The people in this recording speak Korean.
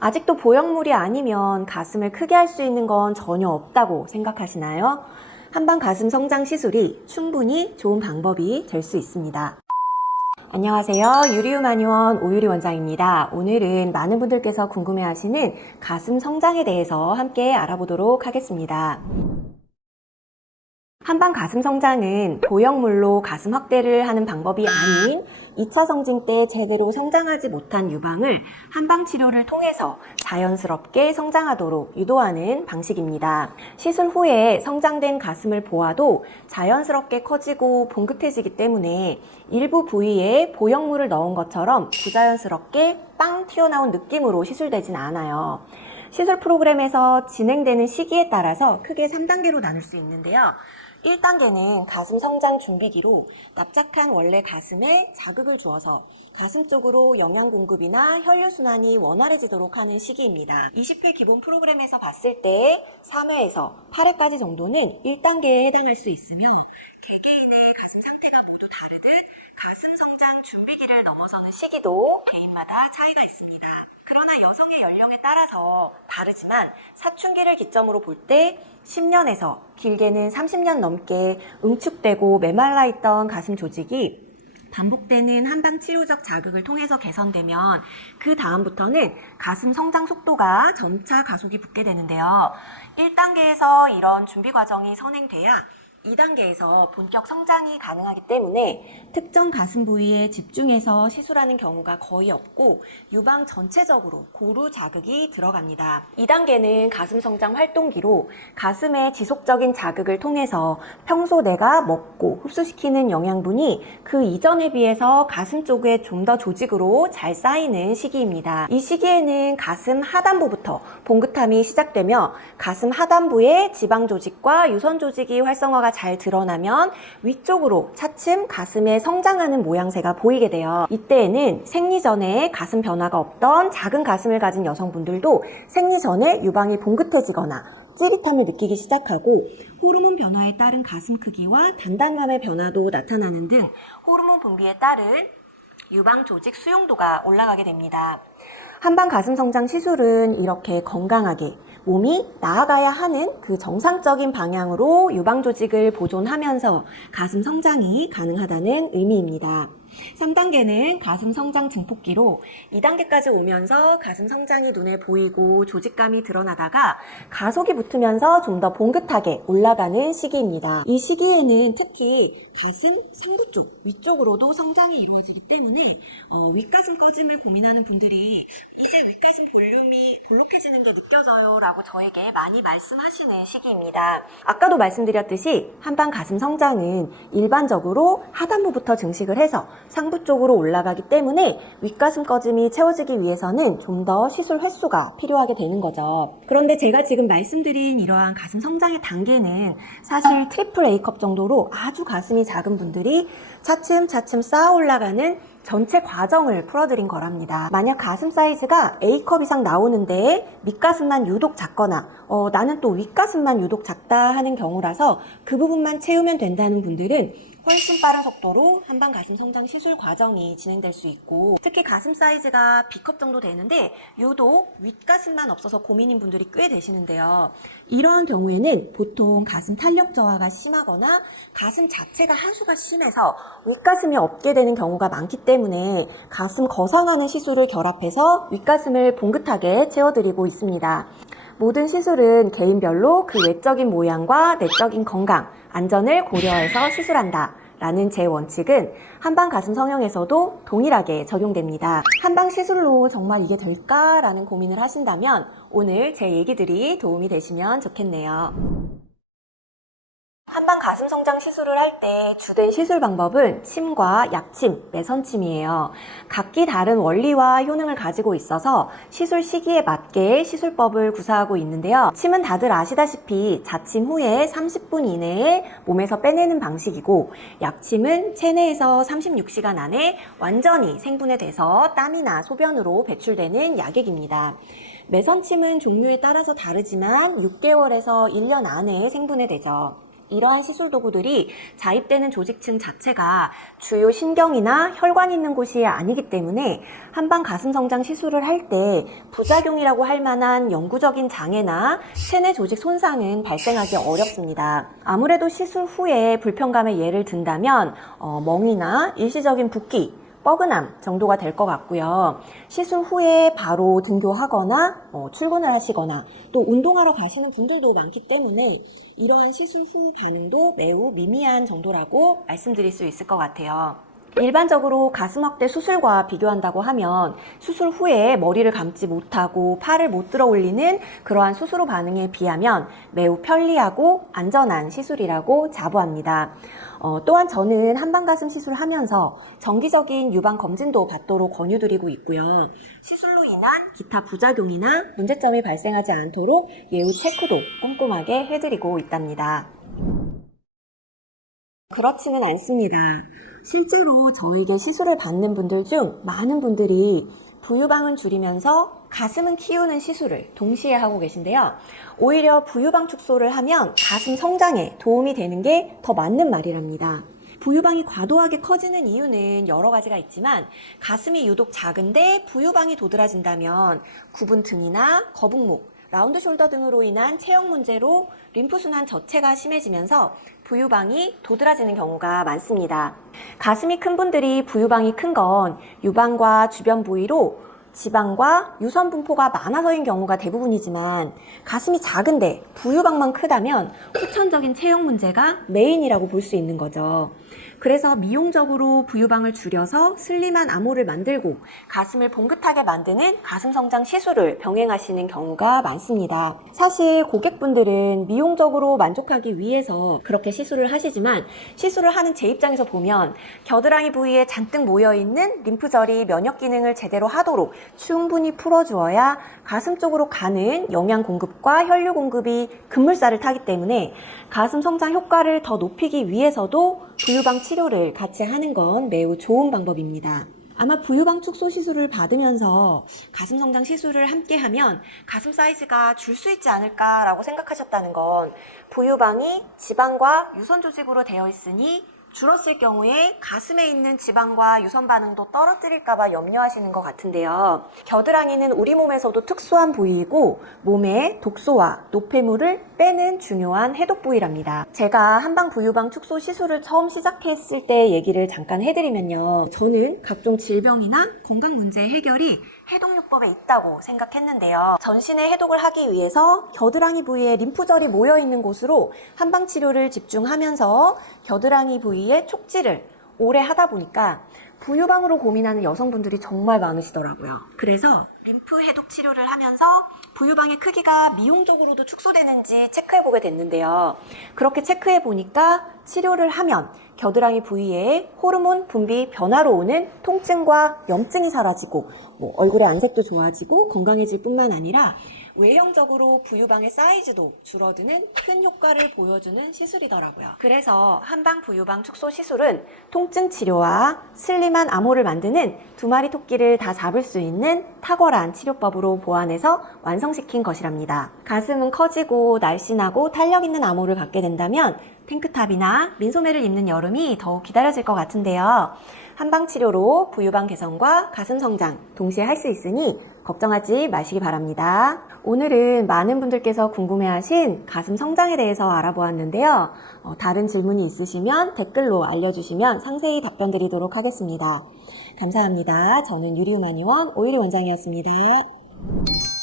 아직도 보형물이 아니면 가슴을 크게 할 수 있는 건 전혀 없다고 생각하시나요? 한방 가슴 성장 시술이 충분히 좋은 방법이 될 수 있습니다. 안녕하세요. 유리우마니원 오유리 원장입니다. 오늘은 많은 분들께서 궁금해하시는 가슴 성장에 대해서 함께 알아보도록 하겠습니다. 한방 가슴 성장은 보형물로 가슴 확대를 하는 방법이 아닌 2차 성징 때 제대로 성장하지 못한 유방을 한방 치료를 통해서 자연스럽게 성장하도록 유도하는 방식입니다. 시술 후에 성장된 가슴을 보아도 자연스럽게 커지고 봉긋해지기 때문에 일부 부위에 보형물을 넣은 것처럼 부자연스럽게 빵 튀어나온 느낌으로 시술되진 않아요. 시술 프로그램에서 진행되는 시기에 따라서 크게 3단계로 나눌 수 있는데요. 1단계는 가슴 성장 준비기로 납작한 원래 가슴에 자극을 주어서 가슴 쪽으로 영양 공급이나 혈류순환이 원활해지도록 하는 시기입니다. 20회 기본 프로그램에서 봤을 때 3회에서 8회까지 정도는 1단계에 해당할 수 있으며 개개인의 가슴 상태가 모두 다르듯 가슴 성장 준비기를 넘어서는 시기도 개인마다 차이가 있습니다. 그러나 여성의 연령에 따라서 다르지만 사춘기를 기점으로 볼 때 10년에서 길게는 30년 넘게 응축되고 메말라 있던 가슴 조직이 반복되는 한방 치료적 자극을 통해서 개선되면 그 다음부터는 가슴 성장 속도가 점차 가속이 붙게 되는데요. 1단계에서 이런 준비 과정이 선행돼야 2단계에서 본격 성장이 가능하기 때문에 특정 가슴 부위에 집중해서 시술하는 경우가 거의 없고 유방 전체적으로 고루 자극이 들어갑니다. 2단계는 가슴 성장 활동기로 가슴의 지속적인 자극을 통해서 평소 내가 먹고 흡수시키는 영양분이 그 이전에 비해서 가슴 쪽에 좀 더 조직으로 잘 쌓이는 시기입니다. 이 시기에는 가슴 하단부부터 봉긋함이 시작되며 가슴 하단부의 지방 조직과 유선 조직이 활성화가 잘 드러나면 위쪽으로 차츰 가슴에 성장하는 모양새가 보이게 돼요. 이때에는 생리 전에 가슴 변화가 없던 작은 가슴을 가진 여성분들도 생리 전에 유방이 봉긋해지거나 찌릿함을 느끼기 시작하고 호르몬 변화에 따른 가슴 크기와 단단함의 변화도 나타나는 등 호르몬 분비에 따른 유방 조직 수용도가 올라가게 됩니다. 한방 가슴 성장 시술은 이렇게 건강하게 몸이 나아가야 하는 그 정상적인 방향으로 유방 조직을 보존하면서 가슴 성장이 가능하다는 의미입니다. 3단계는 가슴 성장 증폭기로 2단계까지 오면서 가슴 성장이 눈에 보이고 조직감이 드러나다가 가속이 붙으면서 좀 더 봉긋하게 올라가는 시기입니다. 이 시기에는 특히 가슴 상부 쪽, 위쪽으로도 성장이 이루어지기 때문에 윗가슴 꺼짐을 고민하는 분들이 이제 윗가슴 볼륨이 볼록해지는 게 느껴져요 라고 저에게 많이 말씀하시는 시기입니다. 아까도 말씀드렸듯이 한방 가슴 성장은 일반적으로 하단부부터 증식을 해서 상부 쪽으로 올라가기 때문에 윗가슴 꺼짐이 채워지기 위해서는 좀 더 시술 횟수가 필요하게 되는 거죠. 그런데 제가 지금 말씀드린 이러한 가슴 성장의 단계는 사실 트리플 A컵 정도로 아주 가슴이 작은 분들이 차츰 쌓아 올라가는 전체 과정을 풀어드린 거랍니다. 만약 가슴 사이즈가 A컵 이상 나오는데 밑가슴만 유독 작거나 나는 또 윗가슴만 유독 작다 하는 경우라서 그 부분만 채우면 된다는 분들은 훨씬 빠른 속도로 한방 가슴 성장 시술 과정이 진행될 수 있고 특히 가슴 사이즈가 B컵 정도 되는데 유독 윗가슴만 없어서 고민인 분들이 꽤 되시는데요. 이러한 경우에는 보통 가슴 탄력 저하가 심하거나 가슴 자체가 하수가 심해서 윗가슴이 없게 되는 경우가 많기 때문에 가슴 거상하는 시술을 결합해서 윗가슴을 봉긋하게 채워드리고 있습니다. 모든 시술은 개인별로 그 외적인 모양과 내적인 건강, 안전을 고려해서 시술한다 라는 제 원칙은 한방 가슴 성형에서도 동일하게 적용됩니다. 한방 시술로 정말 이게 될까라는 고민을 하신다면 오늘 제 얘기들이 도움이 되시면 좋겠네요. 한방 가슴 성장 시술을 할 때 주된 시술 방법은 침과 약침, 매선침이에요. 각기 다른 원리와 효능을 가지고 있어서 시술 시기에 맞게 시술법을 구사하고 있는데요. 침은 다들 아시다시피 자침 후에 30분 이내에 몸에서 빼내는 방식이고 약침은 체내에서 36시간 안에 완전히 생분해돼서 땀이나 소변으로 배출되는 약액입니다. 매선침은 종류에 따라서 다르지만 6개월에서 1년 안에 생분해되죠. 이러한 시술 도구들이 자입되는 조직층 자체가 주요 신경이나 혈관이 있는 곳이 아니기 때문에 한방 가슴 성장 시술을 할 때 부작용이라고 할 만한 영구적인 장애나 체내 조직 손상은 발생하기 어렵습니다. 아무래도 시술 후에 불편감의 예를 든다면 멍이나 일시적인 붓기, 뻐근함 정도가 될 것 같고요. 시술 후에 바로 등교하거나 출근을 하시거나 또 운동하러 가시는 분들도 많기 때문에 이러한 시술 후 반응도 매우 미미한 정도라고 말씀드릴 수 있을 것 같아요. 일반적으로 가슴 확대 수술과 비교한다고 하면 수술 후에 머리를 감지 못하고 팔을 못 들어 올리는 그러한 수술 후 반응에 비하면 매우 편리하고 안전한 시술이라고 자부합니다. 또한 저는 한방 가슴 시술하면서 정기적인 유방 검진도 받도록 권유드리고 있고요. 시술로 인한 기타 부작용이나 문제점이 발생하지 않도록 예후 체크도 꼼꼼하게 해드리고 있답니다. 그렇지는 않습니다. 실제로 저에게 시술을 받는 분들 중 많은 분들이 부유방은 줄이면서 가슴은 키우는 시술을 동시에 하고 계신데요. 오히려 부유방 축소를 하면 가슴 성장에 도움이 되는 게 더 맞는 말이랍니다. 부유방이 과도하게 커지는 이유는 여러 가지가 있지만 가슴이 유독 작은데 부유방이 도드라진다면 굽은 등이나 거북목, 라운드 숄더 등으로 인한 체형 문제로 림프순환 저체가 심해지면서 부유방이 도드라지는 경우가 많습니다. 가슴이 큰 분들이 부유방이 큰 건 유방과 주변 부위로 지방과 유선 분포가 많아서인 경우가 대부분이지만 가슴이 작은데 부유방만 크다면 후천적인 체형 문제가 메인이라고 볼 수 있는 거죠. 그래서 미용적으로 부유방을 줄여서 슬림한 암호를 만들고 가슴을 봉긋하게 만드는 가슴 성장 시술을 병행하시는 경우가 많습니다. 사실 고객분들은 미용적으로 만족하기 위해서 그렇게 시술을 하시지만 시술을 하는 제 입장에서 보면 겨드랑이 부위에 잔뜩 모여있는 림프절이 면역 기능을 제대로 하도록 충분히 풀어주어야 가슴 쪽으로 가는 영양 공급과 혈류 공급이 급물살을 타기 때문에 가슴 성장 효과를 더 높이기 위해서도 부유방 치료를 같이 하는 건 매우 좋은 방법입니다. 아마 부유방 축소 시술을 받으면서 가슴 성장 시술을 함께 하면 가슴 사이즈가 줄 수 있지 않을까라고 생각하셨다는 건 부유방이 지방과 유선 조직으로 되어 있으니 줄었을 경우에 가슴에 있는 지방과 유선 반응도 떨어뜨릴까봐 염려하시는 것 같은데요. 겨드랑이는 우리 몸에서도 특수한 부위이고 몸에 독소와 노폐물을 빼는 중요한 해독 부위랍니다. 제가 한방 부유방 축소 시술을 처음 시작했을 때 얘기를 잠깐 해드리면요. 저는 각종 질병이나 건강 문제 해결이 해독요법에 있다고 생각했는데요. 전신의 해독을 하기 위해서 겨드랑이 부위에 림프절이 모여있는 곳으로 한방 치료를 집중하면서 겨드랑이 부위의 촉지를 오래 하다 보니까 부유방으로 고민하는 여성분들이 정말 많으시더라고요. 그래서 림프 해독 치료를 하면서 부유방의 크기가 미용적으로도 축소되는지 체크해보게 됐는데요. 그렇게 체크해보니까 치료를 하면 겨드랑이 부위에 호르몬 분비 변화로 오는 통증과 염증이 사라지고 얼굴의 안색도 좋아지고 건강해질 뿐만 아니라 외형적으로 부유방의 사이즈도 줄어드는 큰 효과를 보여주는 시술이더라고요. 그래서 한방 부유방 축소 시술은 통증 치료와 슬림한 암호를 만드는 두 마리 토끼를 다 잡을 수 있는 탁월한 치료법으로 보완해서 완성시킨 것이랍니다. 가슴은 커지고 날씬하고 탄력 있는 암호를 갖게 된다면 탱크탑이나 민소매를 입는 여름이 더욱 기다려질 것 같은데요. 한방 치료로 부유방 개선과 가슴 성장 동시에 할 수 있으니 걱정하지 마시기 바랍니다. 오늘은 많은 분들께서 궁금해하신 가슴 성장에 대해서 알아보았는데요. 다른 질문이 있으시면 댓글로 알려주시면 상세히 답변 드리도록 하겠습니다. 감사합니다. 저는 유리우마니원 오유리 원장이었습니다.